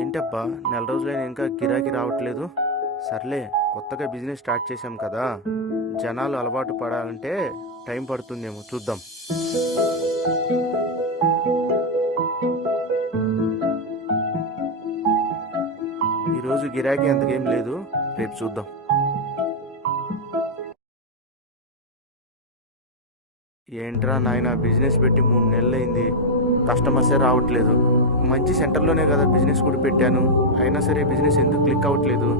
ఏంటబ్బా, నెల రోజులైనా ఇంకా గిరాకీ రావట్లేదు. సర్లే, కొత్తగా బిజినెస్ స్టార్ట్ చేశాం కదా, జనాలు అలవాటు పడాలంటే టైం పడుతుందేమో, చూద్దాం. ఈరోజు గిరాకీ అంతకేం లేదు, రేపు చూద్దాం. ఏంట్రా నాయన, బిజినెస్ పెట్టి 3 నెలలైంది, కస్టమర్సే రావట్లేదు. మంచి సెంటర్లోనే కదా బిజినెస్ కూడా పెట్టాను, అయినా సరే బిజినెస్ ఎందుకు క్లిక్ అవ్వట్లేదు?